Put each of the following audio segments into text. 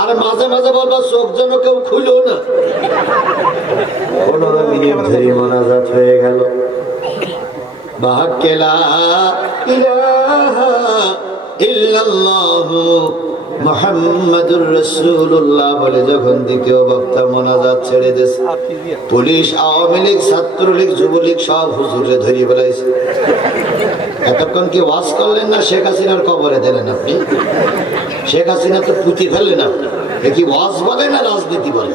আর মাঝে মাঝে বলবা চোখ যেন কেউ খুলো না। 15 মিনিট ধরে মোনাজাত হয়ে গেল। বাহাক্কেলা ইলাহা ইল্লাল্লাহু মুহাম্মাদুর রাসূলুল্লাহ বলে যখন দ্বিতীয় বক্তা মোনাজাত ছেড়ে দিয়েছে, পুলিশ, আওয়ামী লীগ, ছাত্রলীগ, যুবলীগ সব হুজুরে ধরিয়ে বেড়াইছে। এতক্ষণ কি ওয়াজ করলেন না শেখ হাসিনার কবরে দিলেন আপনি? শেখ হাসিনা তো পুঁতি ফেললেন আপনি। এ কি ওয়াজ বলে না রাজনীতি বলে?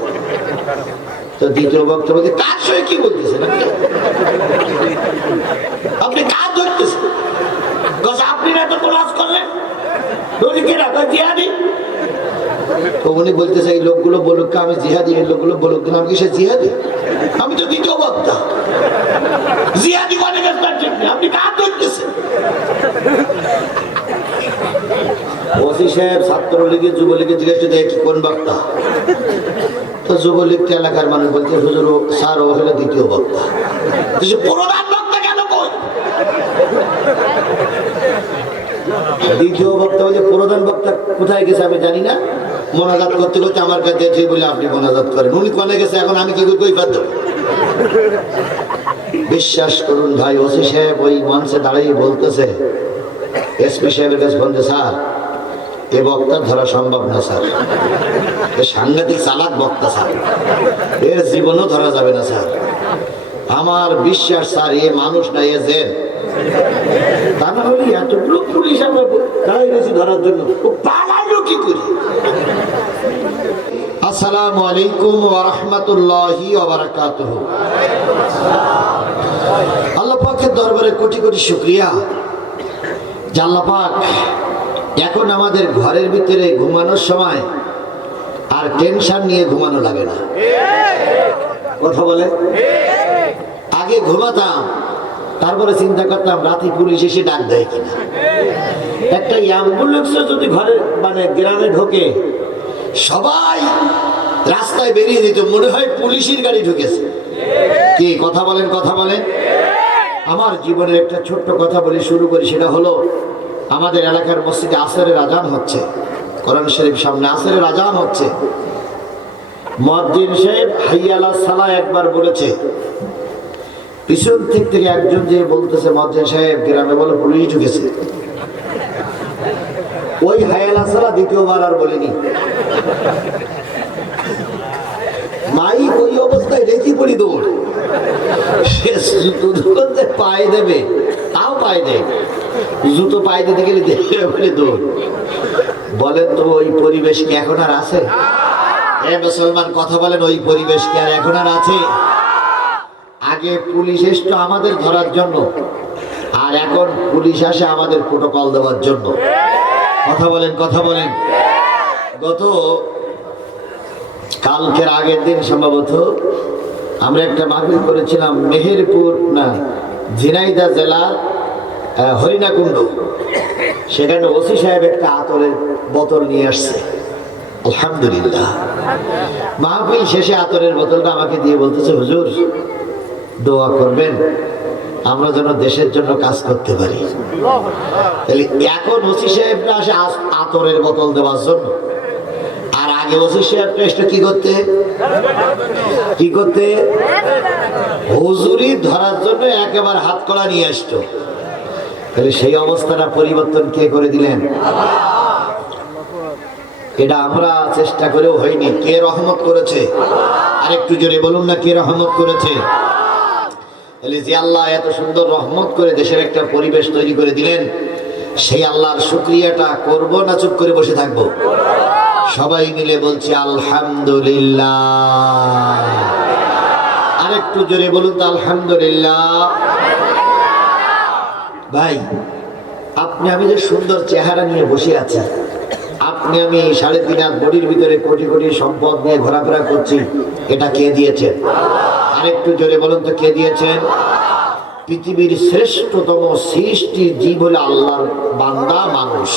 তো দ্বিতীয় বক্তা বলতে কার সঙ্গে কি বলতেছেন আপনি? কাজ ধরতেছেন? আপনি না তো ওয়াজ করলেন, উনি বলতেছে এই লোকগুলো বলুক আমি জিহাদি, এই লোকগুলো বলুক আমি কি সে জিহাদি? আমি তো দ্বিতীয় বক্তা। জিহাদি আপনি কাজ ধরতেছেন? ওসি সাহেব ছাত্রলীগের যুবলীগের জিজ্ঞাসা দেখি কোন বক্তা? তো যুবলীগ এলাকার মানুষ বলছে হুজুর স্যার ও হলো দ্বিতীয় বক্তা। প্রধান বক্তা কেন কই? দ্বিতীয় বক্তা বলছে প্রধান বক্তা কোথায় গেছে আমি জানি না, মোনাজাত করতে করতে আমার কাছে এসে বলে আপনি মোনাজাত করেন। উনি কোনে গেছে এখন আমি কি করবো? বিশ্বাস করুন ভাই, ওসি সাহেব ওই মঞ্চে দাঁড়িয়ে বলতেছে এসপি সাহেবের কাছে বলতে, স্যার এ বক্তা ধরা সম্ভব না স্যার, এ সাংঘাতিক চালাক বক্তা স্যার, এর জীবনও ধরা যাবে না স্যার। আমার বিশ্বাস স্যার এ মানুষ না, এ জেন। তা না হলে এতগুলো পুলিশ আমরা দাঁড়িয়ে রয়েছি ধরার জন্য, ও পালাইলো কি করে? আসসালামু আলাইকুম ওয়া রাহমাতুল্লাহি ওয়া বারাকাতুহু। আল্লাহ পাকের দরবারে কোটি কোটি শুকরিয়া যে আল্লাহ পাক এখন আমাদের ঘরের ভিতরে ঘুমানোর সময় আর টেনশন নিয়ে ঘুমানো লাগে না। কথা বলে? আগে ঘুমাতাম, তারপরে চিন্তা করতাম রাতে পুলিশ এসে ডাক দেয় কিনা। একটা অ্যাম্বুলেন্স যদি ঘরে মানে গ্রামে ঢোকে সবাই রাস্তায় বেরিয়ে দিত, মনে হয় পুলিশের গাড়ি ঢুকেছে। কি কথা বলেন? কথা বলেন। আমার জীবনের একটা ছোট্ট কথা বলে শুরু করি, সেটা হলো আমাদের এলাকার মসজিদে আসরের আজান হচ্ছে, কোরআন শরীফ সামনে আসরের আজান হচ্ছে। মুয়াজ্জিন সাহেব হাইয়া আলাস সালাহ একবার বলেছে, পিছন দিক থেকে একজন যে বলতেছে মুয়াজ্জিন সাহেব গ্রামে বলে পুলিশ ঢুকেছে। ওই হাইয়া আলাস সালাহ দ্বিতীয়বার আর বলেনি। মাইক ওই অবস্থায় রেখে পড়ি দৌড়, জুতো পায়ে দেবে তাও পায়ে দেয়, জুতো পায়ে দিতে গেলে দেখে বলে দৌড়। বলেন তো ওই পরিবেশ কি এখন আর আছে? মুসলমান কথা বলেন, ওই পরিবেশ কি আর এখন আর আছে? আগে পুলিশ এসতো আমাদের ধরার জন্য, আর এখন পুলিশ আসে আমাদের প্রোটোকল দেওয়ার জন্য। কথা বলেন, কথা বলেন। গত কালকের আগের দিন সম্ভবত আমরা একটা মাহফিল করেছিলাম মেহেরপুর না ঝিনাইদহ জেলার হরিণাকুণ্ড। সেখানে ওসি সাহেব একটা আতরের বোতল নিয়ে আসছে। আলহামদুলিল্লাহ, মাহফিল শেষে আতরের বোতলটা আমাকে দিয়ে বলতেছে হুজুর দোয়া করবেন আমরা যেন দেশের জন্য কাজ করতে পারি। তাহলে এখন ওসি সাহেবরা আসে আতরের বোতল দেওয়ার জন্য, আর আগে ওসি সাহেবরা এসে কি করতে? কি করতে? হুজুরি ধরার জন্য একেবারে হাত কড়া নিয়ে আসতো। তাহলে সেই অবস্থাটা পরিবর্তন কে করে দিলেন? এটা আমরা চেষ্টা করেও হয়নি, কে রহমত করেছে? আর একটু জোরে বলুন না, কে রহমত করেছে? তাহলে যে আল্লাহ এত সুন্দর রহমত করে দেশের একটা পরিবেশ তৈরি করে দিলেন, সেই আল্লাহর শুকরিয়াটা করব না চুপ করে বসে থাকবো? সবাই মিলে বলছি আলহামদুলিল্লাহ। আরেকটু জোরে বলুন তো আলহামদুলিল্লাহ। ভাই আপনি আমি যে সুন্দর চেহারা নিয়ে বসে আছি, আপনি আমি 3.5 হাত বডির ভিতরে কোটি কোটি সম্পদ নিয়ে ঘোরাফেরা করছি, এটা কে দিয়েছেন? আরেকটু জোরে বলুন তো কে দিয়েছেন? পৃথিবীর শ্রেষ্ঠতম সৃষ্টি জীব হলো আল্লাহর বান্দা মানুষ।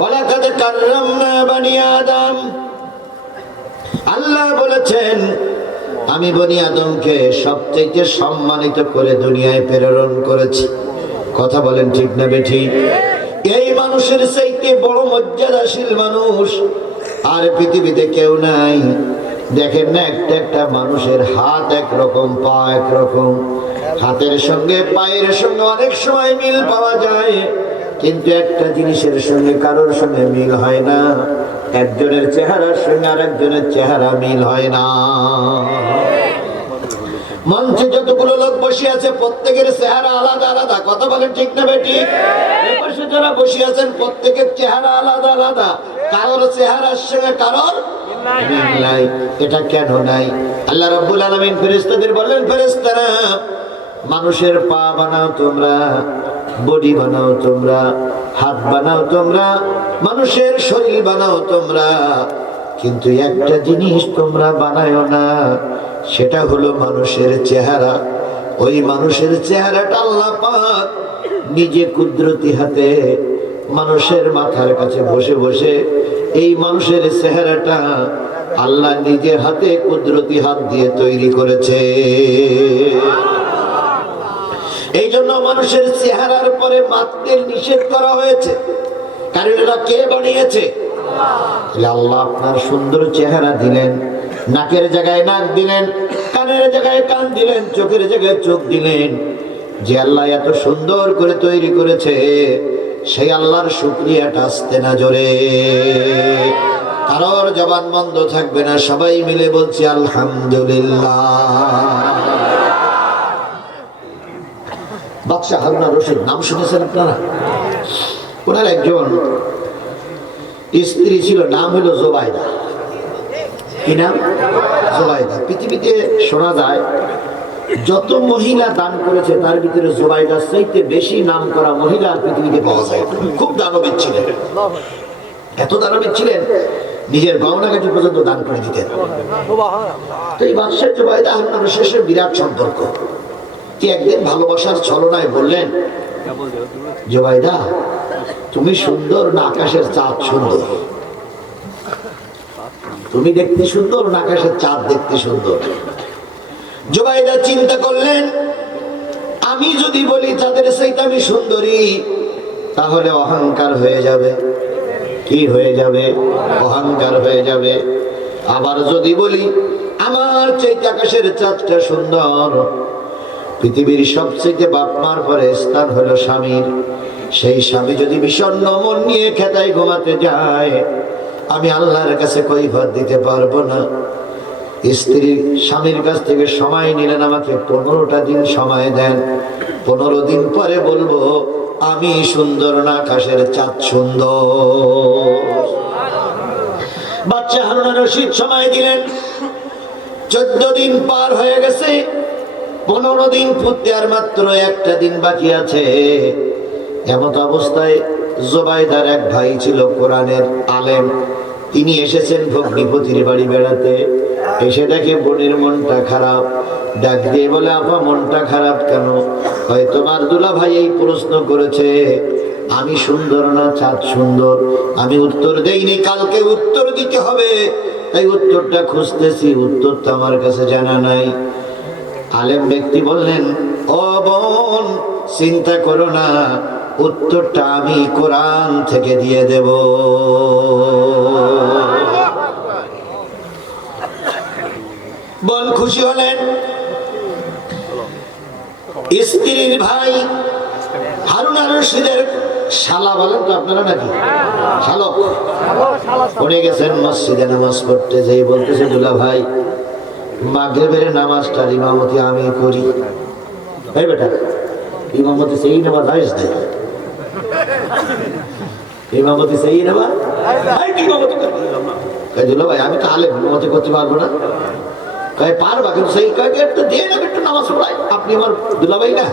ওয়ালাকাদ কাররামনা বানি আদম। আল্লাহ বলেছেন আমি বনি আদমকে সবচেয়ে সম্মানিত করে দুনিয়ায় প্রেরণ করেছি। কথা বলেন ঠিক না বেঠিক? এই মানুষের চাইতে বড় মর্যাদাশীল মানুষ আর পৃথিবীতে কেউ নাই। দেখেন না, একটা একটা মানুষের হাত একরকম, পা একরকম, হাতের সঙ্গে পায়ের সঙ্গে অনেক সময় মিল পাওয়া যায়, কিন্তু একটা জিনিসের সঙ্গে কারোর সঙ্গে মিল হয় না। একজনের চেহারার সঙ্গে আর একজনের চেহারা মিল হয় না। মঞ্চে যতগুলো লোক বসে আছে প্রত্যেকের চেহারা আলাদা আলাদা, কথা বলেন ঠিক না বেঠিক? এপাশে যারা বসে আছেন প্রত্যেকের চেহারা আলাদা আলাদা, কারোর চেহারার সঙ্গে কারোর মিল নাই। এটা কেন নাই? আল্লাহ রাব্বুল আলামিন ফেরেশতাদের বললেন, ফেরেশতারা, মানুষের পা বানাও তোমরা, বডি বানাও তোমরা, হাত বানাও তোমরা, মানুষের শরীর বানাও তোমরা, কিন্তু একটা জিনিস তোমরা বানায়ো না, সেটা হলো মানুষের চেহারা। ওই মানুষের চেহারাটা আল্লাহ পাক নিজে কুদরতি হাতে মানুষের মাথার কাছে বসে বসে এই মানুষের চেহারাটা আল্লাহ নিজে হাতে কুদরতি হাত দিয়ে তৈরি করেছে। এই জন্য মানুষের চেহারার পরে মাপতে নিষেধ করা হয়েছে, কারণ এটা কে বানিয়েছে? আল্লাহ আপনার সুন্দর চেহারা দিলেন, নাকের জায়গায় নাক দিলেন, কানের জায়গায় কান দিলেন, চোখের জায়গায় চোখ দিলেন। যে আল্লাহ এত সুন্দর করে তৈরি করেছে, সেই আল্লাহর শুকরিয়াটা আসতে না জোরে। কারোর জবান বন্ধ থাকবে না, সবাই মিলে বলছি আলহামদুলিল্লাহ। বাদশাহ হারুন আর রশিদ নাম শুনেছেন আপনারা? ওনার একজন স্ত্রী ছিল, নাম হলো জোবাইদা। কি নাম? জোবাইদা। পৃথিবীতে শোনা যায় যত মহিলা দান করেছে তার ভিতরে জোবাইদার চাইতে বেশি নাম করা মহিলা পৃথিবীতে পাওয়া যায়। খুব দানবীর ছিলেন, এত দানবীর ছিলেন নিজের গহনাগাটি পর্যন্ত দান করে দিতেন। তো এই বাদশাহ জোবাইদা হারুন আর রশিদের বিরাট সম্পর্ক। কি একদিন ভালোবাসার ছলনায় বললেন, জোবাইদা তুমি সুন্দর না আকাশের চাঁদ সুন্দর? তুমি দেখতে সুন্দর না আকাশের চাঁদ দেখতে সুন্দর? জোবাইদা চিন্তা করলেন, আমি যদি বলি চাঁদের চাইতে আমি সুন্দরী, তাহলে অহংকার হয়ে যাবে। কি হয়ে যাবে? অহংকার হয়ে যাবে। আবার যদি বলি আমার চাইতে আকাশের চাঁদটা সুন্দর, পৃথিবীর সবচেয়ে বাপ মার পরে স্থান হলো স্বামীর, সেই স্বামী যদি বিষণ্ণ মন নিয়ে খেতায় ঘুমাতে যায়, আমি আল্লাহর কাছে কৈফিয়ত দিতে পারবো না। স্ত্রী স্বামীর কাছ থেকে সময় নিলেন, আমাকে 15টা দিন সময় দেন, 15 দিন পরে বলবো আমি সুন্দর না আকাশের চাঁদ সুন্দর। বাদশাহ হারুন আর রশিদ সময় দিলেন। 14 দিন পার হয়ে গেছে, 15 দিন পূর্তি আর মাত্র একটা দিন বাকি আছে। এমত অবস্থায় জোবাইদার এক ভাই ছিল কোরআনের আলেম, তিনি এসেছেন ভগ্নিপতির বাড়ি বেড়াতে। এসে দেখে বোনের মনটা খারাপ, ডাক দিয়ে বলে, আপা মনটা খারাপ কেন? হয় তোমার দুলা ভাই এই প্রশ্ন করেছে, আমি সুন্দর না চাঁদ সুন্দর? আমি উত্তর দেইনি, কালকে উত্তর দিতে হবে, তাই উত্তরটা খুঁজতেছি, উত্তর তো আমার কাছে জানা নাই। আলেম ব্যক্তি বললেন, ও বোন চিন্তা করো না, উত্তরটা আমি কোরআন থেকে দিয়ে দেব। বোন খুশি হলেন। স্ত্রীর ভাই হারুন আর রশিদের শালা বলেন তো আপনারা নাকি? শালক। উনি গেছেন মসজিদে নামাজ পড়তে, যেই বলতেছে, দুলা ভাই মাগরিবের নামাজটার ইমামতি আমি করি। এই বেটা ইমামতি সেই নামাজ জায়েজ নাই, ইমামতি সেই নামাজ ইমামতি কই দুলা ভাই আমি তো আলেম, ইমামতি করতে পারবো না। কই পারবা, কিন্তু সেই কয় একটু দিয়ে না, একটু নামাজ পড়াই, আপনি আমার দুলা ভাই না।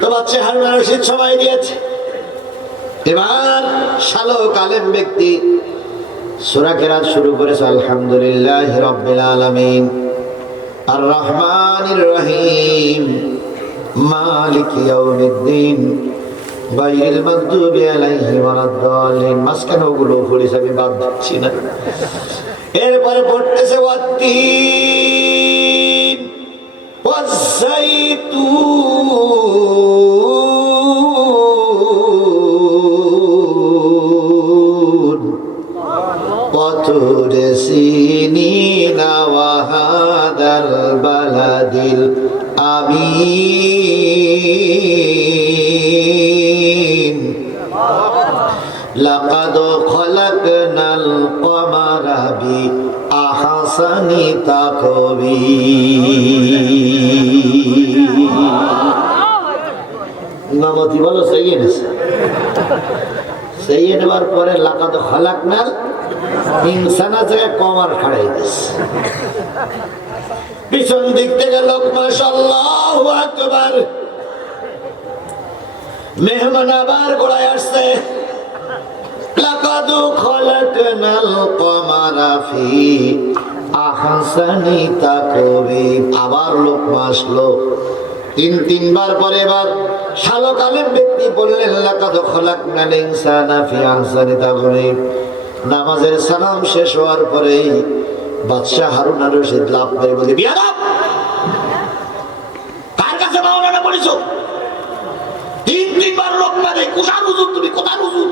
তো বাচ্চা হারুন আর রশিদ সময় দিয়েছে। এবার শালক আলেম ব্যক্তি সূরা কেরাত শুরু করেছে, আলহামদুলিল্লাহি রাব্বিল আলামিন আর রহমানির রহিম মালিকি ইয়াউমিদ্দিন গায়রিল মাগদুবি আলাইহিম ওয়ালাদ-দাল্লিন। মাঝখানে ওগুলো পড়েছে, আমি বাদ দিচ্ছি না। এরপরে পড়তেছে ওয়াত্তিন ওয়াজ-যাইতুন وطور سينين وهذا البلد الأمين لقد خلقنا القمر بأحسن تقويم ইমামতি বলো সইয়ে নেছে সইয়ে নেওয়ার পরে লাকাদ খালাকনাল ইনসানা জায়গায় কমার খাড়াই দিছে পিছন দিক থেকে লোক মাশাআল্লাহু আকবার মেহমান আবার গোড়ায় আসছে লাকাদ খালাকনাল কমারা ফি আহসানি তাকওয়িম আবার লোক আসলো তিনবার পরে এবার শালক আলেম ব্যক্তি বললেন লাকাদ খালাকনাল ইনসানা ফি আহসানি তাকওয়িম নামাজের সালাম শেষ হওয়ার পরেই বাদশা হারুন আর রশিদ লাভ করে বলে বিয়াদব কার কাছে মাওলানা বলেছো তিনবার লোক মারে কোথার হুজুর তুমি কোথার হুজুর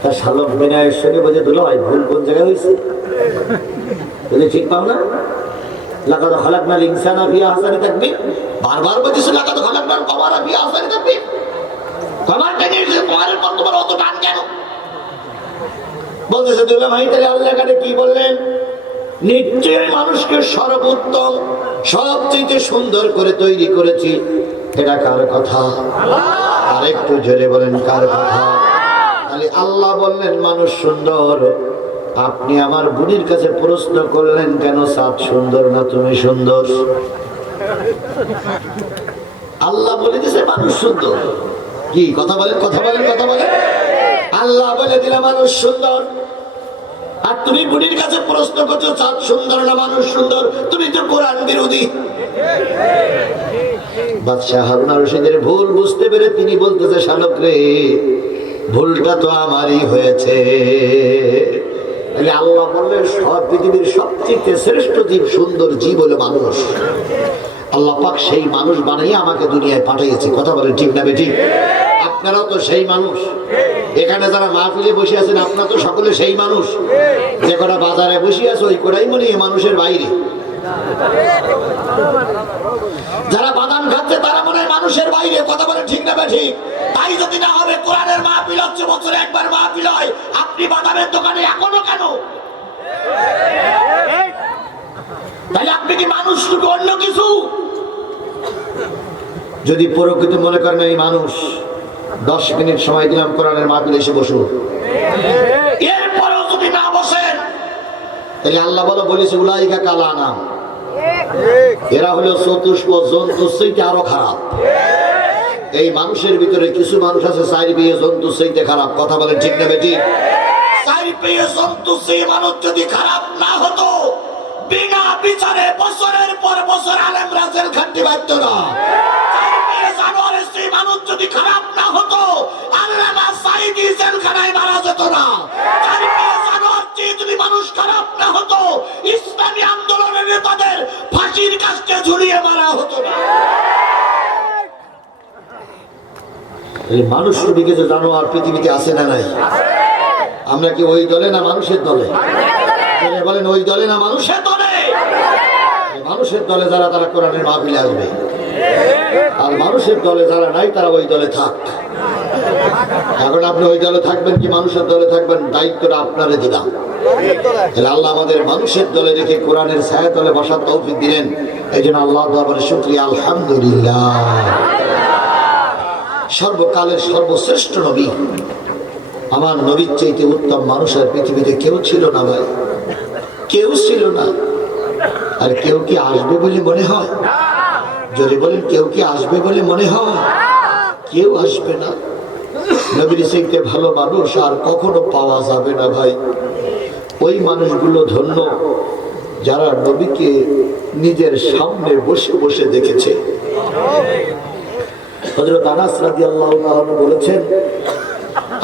তার শালক বিনয়ের সঙ্গে বলে দিল ভাই ভুল কোন জায়গায় হয়েছে বলে ঠিক পাও না লাকাদ খালাকনাল ইনসানা ফি আহসানি তাকওয়িম বারবার বলতেছে লাকাদ খালাকনাল কমারা ফি আহসানি তাকওয়িম কমার কেন কমারের পর তোমার অত টান কেন বলতেছে দুলা ভাই তাহলে আল্লাহ কাছে কি বললেন নিশ্চয়ই মানুষকে সর্বোত্তম সবচেয়ে সুন্দর করে তৈরি করেছি এটা কার কথা আর একটু জোরে বলেন কার কথা তাহলে আল্লাহ বললেন মানুষ সুন্দর আপনি আমার বুড়ির কাছে প্রশ্ন করলেন কেন সাত সুন্দর না তুমি সুন্দর আল্লাহ বলে দিয়েছে মানুষ সুন্দর কি কথা বলেন কথা বলেন কথা বলেন আল্লাহ বলে দিলে মানুষ সুন্দর আর তুমি বুড়ির কাছে প্রশ্ন করছো সাত সুন্দর না মানুষ সুন্দর তুমি তো কোরআন বিরোধী বাদশাহ হারুন আর রশিদের ভুল বুঝতে পেরে তিনি বলতেছে শালক রে ভুলটা তো আমারই হয়েছে আল্লাহ বললেন সব পৃথিবীর সবচেয়ে শ্রেষ্ঠ জীব সুন্দর জীব হলো মানুষ আল্লাহ পাক সেই মানুষ বানাই আমাকে দুনিয়ায় পাঠিয়েছে কথা বলেন ঠিক না বেঠিক আপনারাও তো সেই মানুষ এখানে যারা মাহফিলে বসে আছেন আপনারা তো সকলে সেই মানুষ যে কটা বাজারে বসে আছে ওই কটাই মনে হয় মানুষের বাইরে যারা বাদাম খাচ্ছে তারা মনে হয় মানুষের বাইরে কথা বলেন ঠিক না বেঠিক তাই যদি না হবে কোরআনের মাহফিল হচ্ছে বছরে একবার মাহফিল হয় আপনি বাদামের দোকানে এখনো কেন তাহলে আপনি কি মানুষ শুধু অন্য কিছু যদি প্রকৃতি মনে করেন এই মানুষ 10 মিনিট সময় দিলাম কোরআনের মাহফিলে এসে বসুন এরপরেও যদি না বসেন তাহলে আল্লাহ বলো বলেছে উলাইকা কাল আনাম এরা হলো চতুষ্প জন্তুর চাইতে আরো খারাপ এই মানুষের ভিতরে কিছু মানুষ আছে চারি পেয়ে জন্তুর চাইতে খারাপ কথা বলেন ঠিক না বেটি চারি পেয়ে জন্তুর চেয়ে মানুষ যদি খারাপ না হতো বিনা বিচারে বছরের পর বছর আলেমরা জেল খাটতে পারতো না চারি পেয়ে জানোয়ারের চেয়ে মানুষ যদি খারাপ না হতো আল্লামা সাঈদী জেলখানায় মারা যেত না চারি পেয়ে জানোয়ার চেয়ে যদি মানুষ খারাপ না হতো ইসলামী আন্দোলনের নেতাদের ফাঁসির কাস্টে ঝুলিয়ে মারা হতো না এই মানুষ রূপী কিছু জানোয়ার পৃথিবীতে আছে না নাই আমরা কি ওই দলে না মানুষের দলে বলেন ওই দলে না মানুষের দলে মানুষের দলে যারা তারা কোরআনের মাহফিলে আসবে আর মানুষের দলে যারা নাই তারা ওই দলে থাক এখন আপনি ওই দলে থাকবেন কি মানুষের দলে থাকবেন দায়িত্বটা আপনারে দিলাম আল্লাহ আমাদের মানুষের দলে রেখে কোরআনের ছায়া তলে বসার তৌফিক দিলেন এই জন্য আল্লাহ দরবারে শুকরিয়া আলহামদুলিল্লাহ সর্বকালের সর্বশ্রেষ্ঠ নবী আমার নবীর চাইতে উত্তম মানুষের পৃথিবীতে কেউ ছিল না ভাই কেউ ছিল না আর কেউ কি আসবে বলে মনে হয় যদি বলেন কেউ কি আসবে বলে মনে হয় কেউ আসবে না নবীর চাইতে ভালো মানুষ আর কখনো পাওয়া যাবে না ভাই ওই মানুষগুলো ধন্য যারা নবীকে নিজের সামনে বসে বসে দেখেছে হযরত আনাস রাদিয়াল্লাহু তাআলা বলেছেন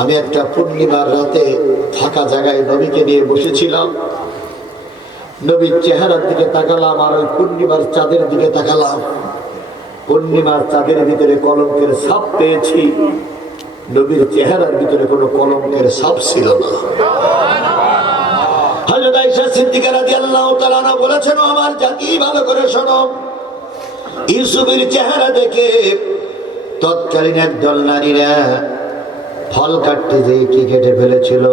আমি একটা পূর্ণিমার রাতে ফাঁকা জায়গায় নবীকে নিয়ে বসেছিলাম নবীর চেহারার দিকে তাকালাম আর ওই পূর্ণিমার চাঁদের দিকে তাকালাম পূর্ণিমার চাঁদের ভিতরে কলঙ্কের ছাপ পেয়েছি নবীর চেহারার ভিতরে কোনো কলঙ্কের ছাপ ছিল না। হযরত আয়েশা সিদ্দিকা রাদিয়াল্লাহু তাআলা আনহা বলেছেন, আমার জাতি ভালো করে শোনো, ইউসুফের চেহারা দেখে তৎকালীন একদল নারীরা ফল কাটতে যেয়ে কি কেটে ফেলেছিল?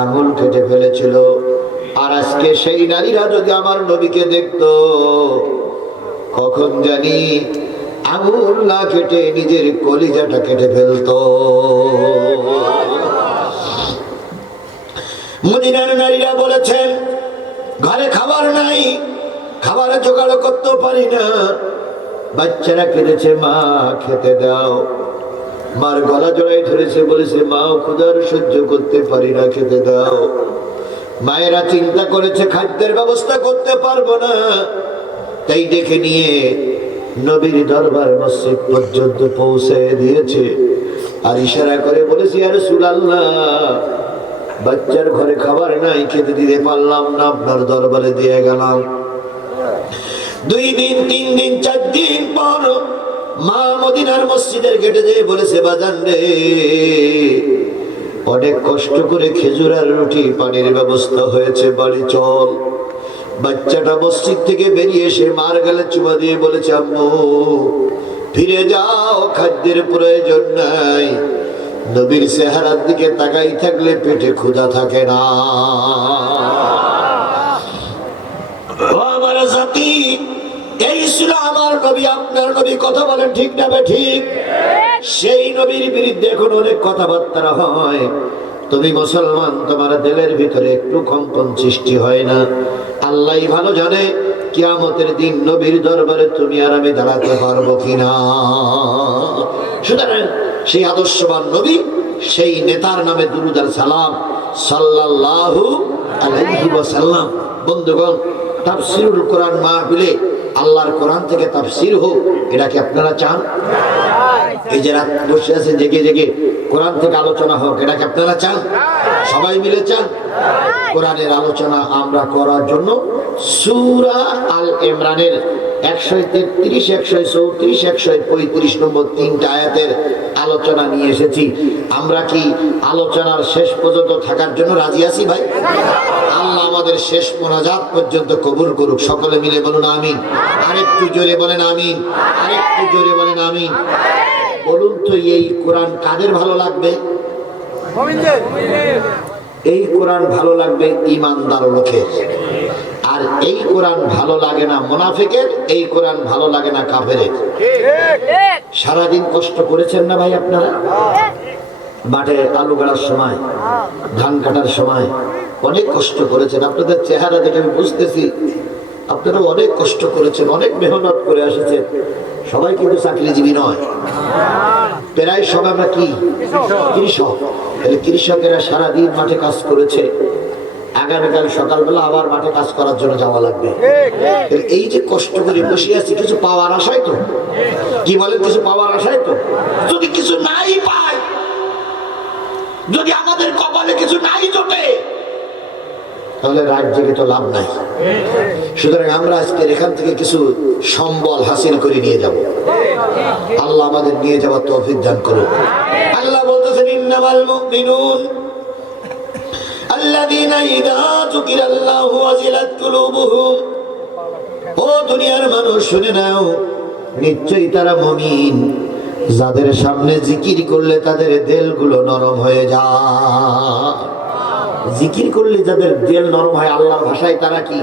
আঙুল কেটে ফেলেছিল। আর আজকে সেই নারীরা যদি আমার নবীকে দেখতো, কখন জানি আঙুল না কেটে নিজের কলিজাটা কেটে ফেলতো। মদিনার নারীরা বলেছেন, ঘরে খাবার নাই, খাবার জোগাড় করতে পারি না, বাচ্চারা কেঁদেছে, মা খেতে দাও। মার গলা জড়াই ধরেছে, বলেছে, মা ক্ষুধার সহ্য করতে পারি না, খেতে দাও। মায়েরা চিন্তা করেছে খাদ্যের ব্যবস্থা করতে পারবো না, তাই ডেকে নিয়ে নবীর দরবার মসজিদ পর্যন্ত পৌঁছে দিয়েছে। আর ইশারা করে বলেছে, ইয়া রাসূলুল্লাহ, বাচ্চার ঘরে খাবার নাই, খেতে দিতে পারলাম না, আপনার দরবারে দিয়ে গেলাম। 2 দিন 3 দিন 4 দিন পর মা মদিনার মসজিদের গেটে যেয়ে বলেছে, বাজান রে, অনেক কষ্ট করে খেজুর আর রুটি পানির ব্যবস্থা হয়েছে, বাড়ি চল। বাচ্চাটা মসজিদ থেকে বেরিয়ে এসে মার গালে চুমা দিয়ে বলেছে, আম্মু ফিরে যাও, খাদ্যের প্রয়োজন নাই। নবীর চেহারার দিকে তাকাই থাকলে পেটে ক্ষুধা থাকে না। ও আমার জাতি, এই ছিল আমার নবী, আপনার নবী। কথা বলেন ঠিক না ঠিক? সেই নবীর বিরুদ্ধে এখন অনেক কথাবার্তা হয়। তুমি মুসলমান, তোমার দিলের ভিতরে একটু কম্পন সৃষ্টি হয় না? আল্লাহই ভালো জানে কিয়ামতের দিন নবীর দরবারে তুমি আর আমি দাঁড়াতে পারবো কিনা। সুতরাং সেই আদর্শবান নবী, সেই নেতার নামে দুরূদ আর সালাম সাল্লাল্লাহু আলাইহি ওয়াসাল্লাম। বন্ধুগণ, তাফসীরুল কোরআন মাহফিলে আল্লাহর কোরআন থেকে তাফসীর হোক, এটা কি আপনারা চান? এই যে রাত বসে আছেন জেগে জেগে কোরআন থেকে আলোচনা হোক, এটা কি আপনারা চান? সবাই মিলে চান? কোরআনের আলোচনা আমরা করার জন্য সূরা আল ইমরানের 133, 134, 135 নম্বর 3টা আয়াতের আলোচনা নিয়ে এসেছি। আমরা কি আলোচনার শেষ পর্যন্ত থাকার জন্য রাজি আছি ভাই? আল্লাহ আমাদের শেষ মোনাজাত পর্যন্ত কবুল করুক। সকলে মিলে বলুন আমিন। আরেকটু জোরে বলেন আমিন, আরেকটু জোরে বলেন আমিন। বলুন তো, এই কোরআন কাদের ভালো লাগবে? এই কোরআন ভালো লাগবে ঈমানদার লোকের। আর এই কোরআন ভালো লাগে না মুনাফিকের, এই কোরআন ভালো লাগে না কাফেরের। সারাদিন কষ্ট করেছেন না ভাই আপনারা? মাঠে আলু গাড়ার সময়, ধান কাটার সময় অনেক কষ্ট করেছেন। আপনাদের চেহারা দেখে আমি বুঝতেছি আপনারা অনেক কষ্ট করেছেন, অনেক মেহনত করে এসেছেন। সবাই কিন্তু চাকরিজীবী নয়, প্রায় সব আমরা কি কৃষক। কৃষকেরা সারাদিন মাঠে কাজ করেছে, আগামীকাল সকালবেলা আবার মাঠে কাজ করার জন্য যাওয়া লাগবে। এই যে কষ্ট করে বসে আছি, কিছু পাওয়ার আশায় তো, কি বলেন, কিছু পাওয়ার আশায় তো। যদি কিছু নাই পাই, যদি আমাদের কপালে কিছু নাই জোটে, তাহলে রাত জেগে তো লাভ নাই। সুতরাং আমরা আজকে এখান থেকে কিছু সম্বল হাসিল করে নিয়ে যাব। আল্লাহ আমাদের নিয়ে যাওয়ার তৌফিক দান করুন। আল্লাহ বলতেছেন, ইন্নামাল মুমিনুন আল্লাযীনা ইযা যুকিরাল্লাহু ওয়াজিলাত কুলুবুহুম। ও দুনিয়ার মানুষ শুনে নাও, নিশ্চয়ই তারা মুমিন যাদের সামনে জিকির করলে তাদের দিলগুলো নরম হয়ে যায়। জিকির করলে যাদের দিল নরম হয়, আল্লাহর ভাষায় তারা কি?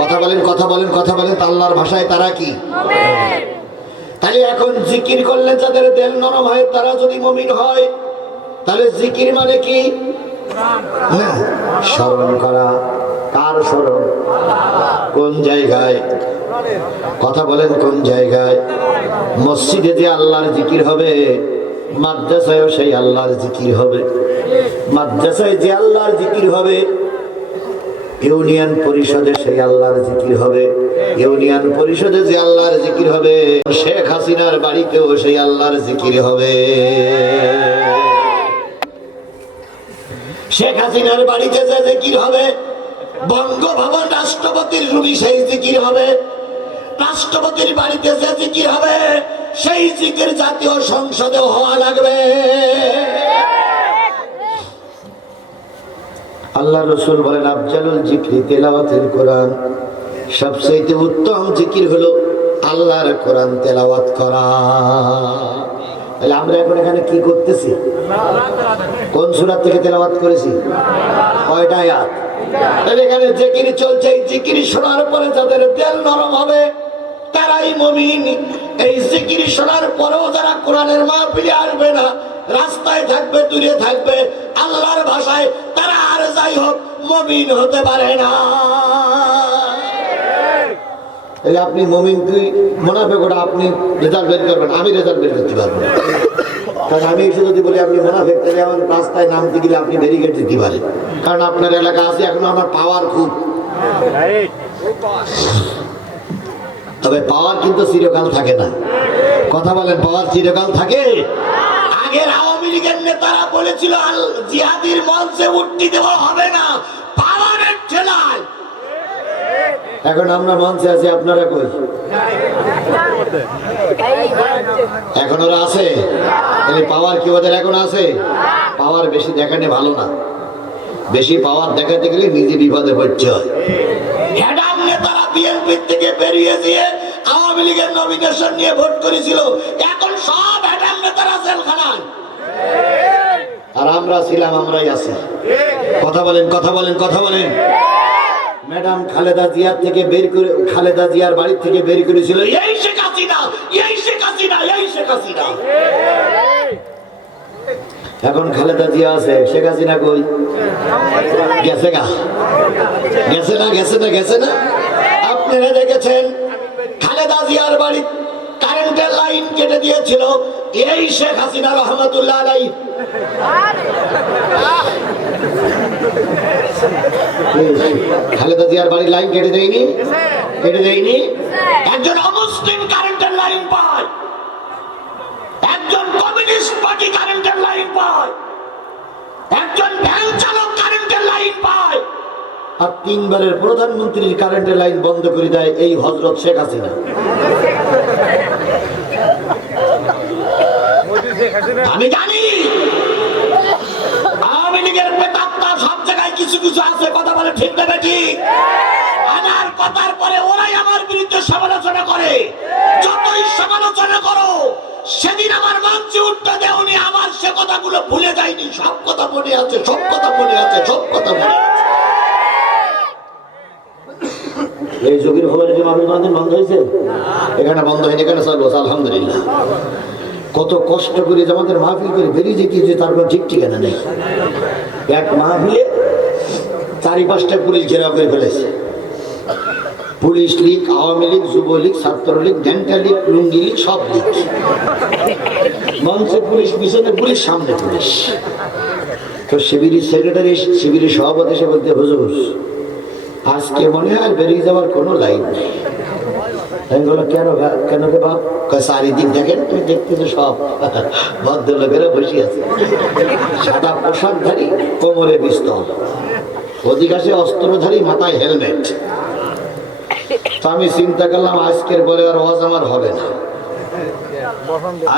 কথা বলেন, কথা বলেন, কথা বলেন। আল্লাহর ভাষায় তারা কি? তাহলে এখন জিকির করলে যাদের দিল নরম হয়, তারা যদি মুমিন হয়, তাহলে জিকির মানে কি? না, স্মরণ করা। কার স্মরণ? কোন জায়গায়? কথা বলেন, কোন জায়গায়? মসজিদে যে আল্লাহর জিকির হবে, মাদ্রাসায়ও সেই আল্লাহর জিকির হবে। মাদ্রাসায় যে আল্লাহর জিকির হবে, ইউনিয়ন পরিষদে সেই আল্লাহর জিকির হবে। ইউনিয়ন পরিষদে যে আল্লাহর জিকির হবে, শেখ হাসিনার বাড়িতেও সেই আল্লাহর জিকির হবে। শেখ হাসিনার বাড়িতে যে জিকির হবে, বঙ্গভবন রাষ্ট্রপতির রুমে সেই জিকির হবে। রাষ্ট্রপতির বাড়িতে যে জিকির হবে, সেই জিকির জাতীয় সংসদে হওয়া লাগবে। আল্লাহ রসুল বলেন আফজালুল জিকরি তেলাওয়াতুল কোরআন, সবচেয়ে উত্তম জিকির হলো আল্লাহর কোরআন তেলাওয়াত করা। তাহলে আমরা এখন এখানে কি করতেছি? কোন সূরা থেকে তেলাওয়াত করেছি? কয়টা আয়াত? তাহলে এখানে জিকির চলছে। এই জিকির শোনার পরে যাদের দিল নরম হবে তারাই মুমিন। এই জিকির শোনার পরেও যারা কোরআনের মাহফিলে আসবে না, রাস্তায় থাকবে, দূরে থাকবে, আল্লাহর ভাষায় তারা আর যাই হোক মুমিন হতে পারে না। তাহলে আপনি মুমিন কি মুনাফিক, ওটা আপনি রেজাল্ট বের করবেন, আমি রেজাল্ট বের করতে পারবো না। কারণ আমি এসে যদি বলি আপনি মুনাফিক, তাহলে আমার রাস্তায় নামতে গেলে আপনি ব্যারিকেড দিতে পারেন, কারণ আপনার এলাকা আছে এখনো আমার পাওয়ার খুব। তবে পাওয়ার কিন্তু চিরকাল থাকে না। কথা বলেন, পাওয়ার চিরকাল থাকে? আগের আওয়ামী লীগের নেতারা বলেছিল জিহাদির মঞ্চে উঠতে দেওয়া হবে না, পাওয়ারের ঠেলায়। এখন আমরা মঞ্চে আছি, আপনারা কই? এখন ওরা আছে? পাওয়ার কি ওদের এখন আছে? পাওয়ার বেশি দেখানো ভালো না। বেশি পাওয়ার দেখাতে গেলে নিজে বিপদে পড়তে হয়। হেডাম নেতারা বিএনপি থেকে বেরিয়ে দিয়ে আওয়ামী লীগের নমিনেশন নিয়ে ভোট করেছিল, এখন সব হেডাম নেতারা জেলখানায়। আর আমরা ছিলাম, আমরাই আছি। কথা বলেন, কথা বলেন, কথা বলেন। ম্যাডাম খালেদা জিয়ার থেকে বের করে, খালেদা জিয়ার বাড়ি থেকে বের করেছিল এই শেখ হাসিনা, এই শেখ হাসিনা, এই শেখ হাসিনা। এখন খালেদা জিয়া আছে, শেখ হাসিনা কই? গেছে গা, গেছে না, গেছে না, গেছে না। আপনারা দেখেছেন খালেদা জিয়ার বাড়ি কারেন্টের লাইন কেটে দিয়েছিল এই শেখ হাসিনা রহমতুল্লাহ আলাইহি। খালেদা জিয়ার বাড়ির লাইন কেটে দেয়নি, কেটে দেয়নি। একজন অমুসলিম কারেন্টের লাইন পায়, একজন কমিউনিস্ট পার্টি কারেন্টের লাইন পায়, একজন ভ্যান চালক কারেন্টের লাইন পায়, আর 3 বারের প্রধানমন্ত্রীর কারেন্টের লাইন বন্ধ করে দেয় এই হযরত শেখ হাসিনা। আমি জানি আওয়ামী লীগের প্রেতাত্মা সব জায়গায় কিছু কিছু আছে, কথা বলে ঠিক না ঠিক? আমার কথার পরে ওরাই আমার বিরুদ্ধে সমালোচনা করে। যতই সমালোচনা করো, সেদিন আমার মঞ্চে উঠতে দেওনি, আমার সে কথাগুলো ভুলে যায়নি, সব কথা মনে আছে, সব কথা মনে আছে, সব কথা মনে আছে। এই যোগীর খবরে যে মাহফিল বন্ধ হয়েছে, এখানে বন্ধ হয়নি, এখানে চলবো আলহামদুলিল্লাহ। কত কষ্ট করে যে আমাদের মাহফিল করে বেরিয়ে যেতে, তারপর ঠিক ঠিকানা নেই। এক মাহফিলে 4-5টা পুলিশ ঘেরাও করে ফেলেছে। পুলিশ লীগ, আওয়ামী লীগ, যুবলীগ, ছাত্রলীগ, ডেন্টাল লীগ, লুঙ্গি লীগ, সব লীগ। মঞ্চে পুলিশ, পিছনে পুলিশ, সামনে পুলিশ। তো শিবিরের সেক্রেটারি, শিবিরের সভাপতি এসে বলতে, হুজুর আজকে মনে হয় বেরিয়ে যাওয়ার কোনো লাইন নেই। আমি বললাম কেন, কেন কে বাপ? চারিদিক দেখেন, তুমি দেখতেছো সব ভদ্রলোকেরা বসে আছে, সাদা পোশাকধারী, কোমরে পিস্তল, অধিকাংশে অস্ত্রধারী, মাথায় হেলমেট। তো আমি চিন্তা করলাম আজকের পরে আর ওয়াজ আমার হবে না,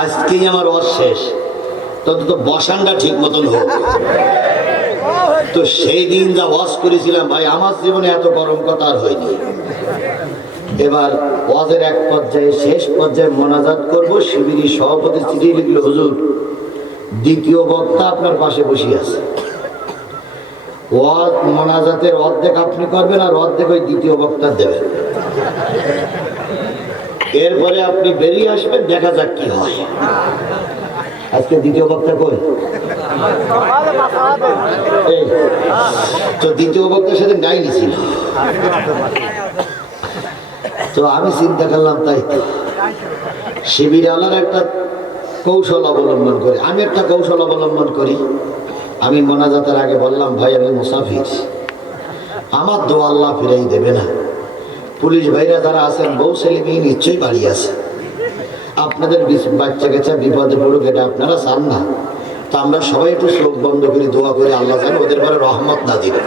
আজকেই আমার ওয়াজ শেষ, তো বসানটা ঠিক মতন হোক। তো সেই দিন যা ওয়াজ করেছিলাম ভাই, আমার জীবনে এত গরম কথা আর হয়নি। এবার ওয়াজের এক পর্যায়ে, শেষ পর্যায়ে মোনাজাত করব। শিবিরের সভাপতি চিঠি লিখলো, হুজুর দ্বিতীয় বক্তা আপনার পাশে বসে আছে, ওয়াজ মোনাজাতের অর্ধেক আপনি করবেন আর অর্ধেক ওই দ্বিতীয় বক্তা দেবেন, এরপরে আপনি বেরিয়ে আসবেন, দেখা যাক কি হয়। আজকে দ্বিতীয় বক্তা কই? তো দ্বিতীয় বক্তা সেদিন গাইনি ছিল। তো আমি চিন্তা করলাম তাই শিবিরওয়ালার একটা কৌশল অবলম্বন করে, আমি একটা কৌশল অবলম্বন করি। আমি মোনাজাতের আগে বললাম, ভাই আমি মুসাফির, আমার দোয়া আল্লাহ ফিরাই দেবে না। পুলিশ ভাইরা যারা আছেন, বউ ছেলে মেয়ে নিশ্চয়ই বাড়ি আছে, আপনাদের বাচ্চা কাচ্চা বিপদে পড়ুক, এটা আপনারা চান না। তো আমরা সবাই একটু চোখ বন্ধ করে দোয়া করি, আল্লাহ যেন ওদের পরে রহমত না দিবে।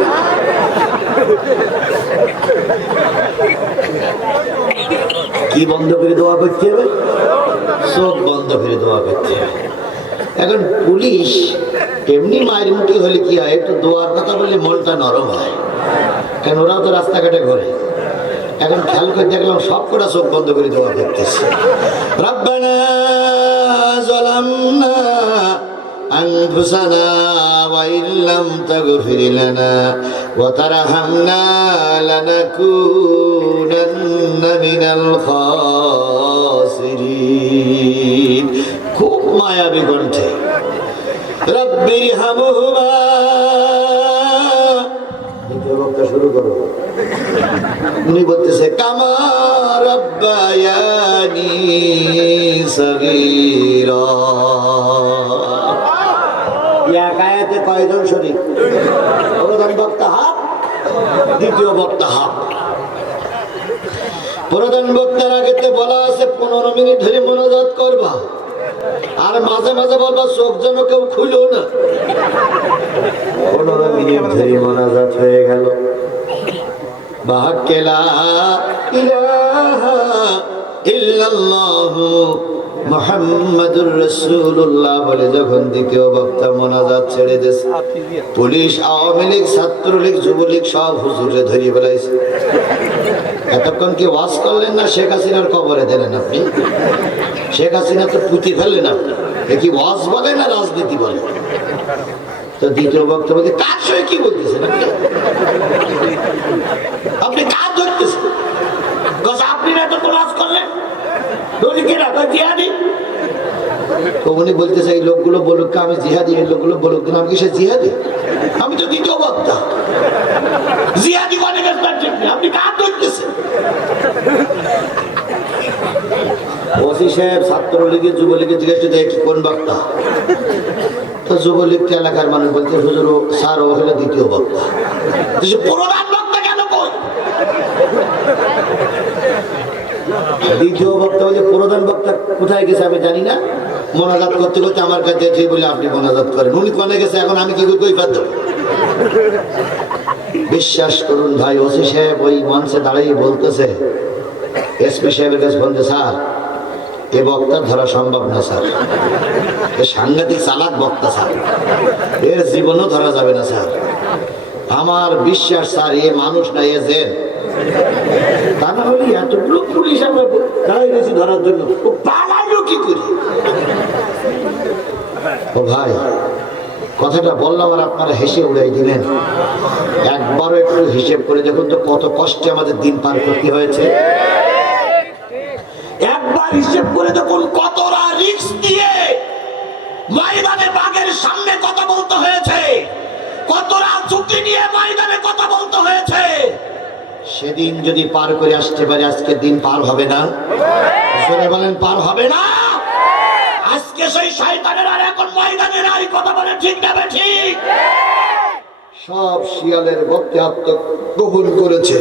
কি বন্ধ করে দোয়া করতে হবে? চোখ বন্ধ করে দোয়া করতে হয়। এখন পুলিশ এমনি মায়ের মুখী হলে কি হয়, একটু দোয়ার কথা বললে মনটা নরম হয়, কারণ ওরাও তো রাস্তাঘাটে ঘোরে। এখন খেয়াল করে দেখলাম সব কটা চোখ বন্ধ করে দোয়া করতেছে, রব্বানা যালামনা আনফুসানা ওয়া ইল্লাম তাগফির লানা ওয়া তারহামনা লানাকুনান্না মিনাল খাসিরিন। খুব মায়াবী কণ্ঠে রব্বিরহামহুমা, দ্বিতীয় বক্তা শুরু করো। উনি বলতেছে কামা রব্বায়ানি সগীরা। এক আয়াতে কয়জন শরীক? প্রধান বক্তা হাফ, দ্বিতীয় বক্তা হাফ। প্রধান বক্তার আগেতে বলা আছে 15 মিনিট ধরে মোনাজাত করবা, আর মাঝে মাঝে বলবা চোখ যেন কেউ খুলো না। 15 মিনিট ধরে মোনাজাত হয়ে গেল। বাহাক্কেলা ইলাহা ইল্লাল্লাহু মুহাম্মাদুর রাসূলুল্লাহ বলে যখন দ্বিতীয় বক্তা মোনাজাত ছেড়ে দিয়েছে, পুলিশ, আওয়ামী লীগ, ছাত্রলীগ, যুবলীগ সব হুজুরে ধরিয়ে বেলাইছে। এতক্ষণ কি ওয়াজ করলেন না শেখ হাসিনার কবরে দিলেন আপনি? শেখ হাসিনা তো পুঁতি ফেললেন আপনি। এ কি ওয়াজ বলে না রাজনীতি বলে? তো দ্বিতীয় বক্তা বলতে কার সঙ্গে কি বলতেছেন আপনি? কাজ ধরতেছেন? আপনি না তো ওয়াজ করলেন, জিহাদি। উনি বলতেছে এই লোকগুলো বলুক আমি জিহাদি, এই লোকগুলো বলুক দিন আমি কিসে জিহাদি? আমি তো দ্বিতীয় বক্তা। জিহাদি আপনি কাজ ধরতেছেন? ওসি সাহেব ছাত্রলীগের যুবলীগের জিজ্ঞেস দেখি কোন বক্তা? তো যুবলীগ এলাকার মানুষ বলতে হুজুর স্যার ও হলো দ্বিতীয় বক্তা। প্রধান বক্তা কেন কই? দ্বিতীয় বক্তা বলছে প্রধান বক্তা কোথায় গেছে আমি জানি না, মোনাজাত করতে করতে আমার কাছে এসে বলে আপনি মোনাজাত করেন। উনি কোনে গেছে এখন আমি কি করবো? বিশ্বাস করুন ভাই, ওসি সাহেব ওই মঞ্চে দাঁড়িয়ে বলতেছে, এসপি সাহেবের কাছে বলতে স্যার এ বক্তা ধরা সম্ভব না স্যার, এ সাংঘাতিক চালাক বক্তা স্যার, এর জীবনও ধরা যাবে না স্যার। আমার বিশ্বাস স্যার এ মানুষ না, এ জেন। তা না হলে এতগুলো পুলিশ আমরা দাঁড়িয়ে গেছি ধরার জন্য, ও পালাইলো কি করে? ও ভাই কথাটা বললাম আর আপনারা হেসে উড়াই দিলেন। একবারও একটু হিসেব করে দেখুন তো কত কষ্টে আমাদের দিন পার করতে হয়েছে। একবার হিসেব করে দেখুন কতটা রিস্ক দিয়ে ময়দানে বাগের সামনে কথা বলতে হয়েছে, কতটা ঝুঁকি নিয়ে ময়দানে কথা বলতে হয়েছে। সেদিন যদি পার করে আসতে পারে আজকে দিন পার হবে না? বলেন পার হবে না? আজকে সেই শয়তানের আর এখন ময়দানের আর কথা বলে ঠিক না ঠিক? সব শিয়ালের ভক্তি আত্মগোপন করেছে,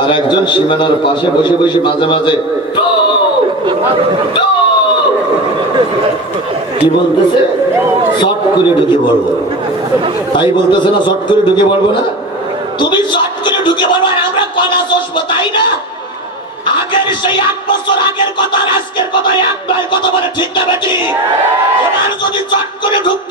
আর একজন সীমানার পাশে বসে বসে মাঝে মাঝে কি বলতেছে, শর্ট করে ঢুকে পড়বো। তাই বলতেছে না শর্ট করে ঢুকে পড়বো না? তুমি শর্ট করে ঢুকে পড়বো আর আমরা কলা চষবো, তাই না? আগের সেই 8 বছর আগের কথা আর আজকের কথা এক নয়, কথা বলে ঠিক না বেটি? ওনার যদি চট করে ঢুকতে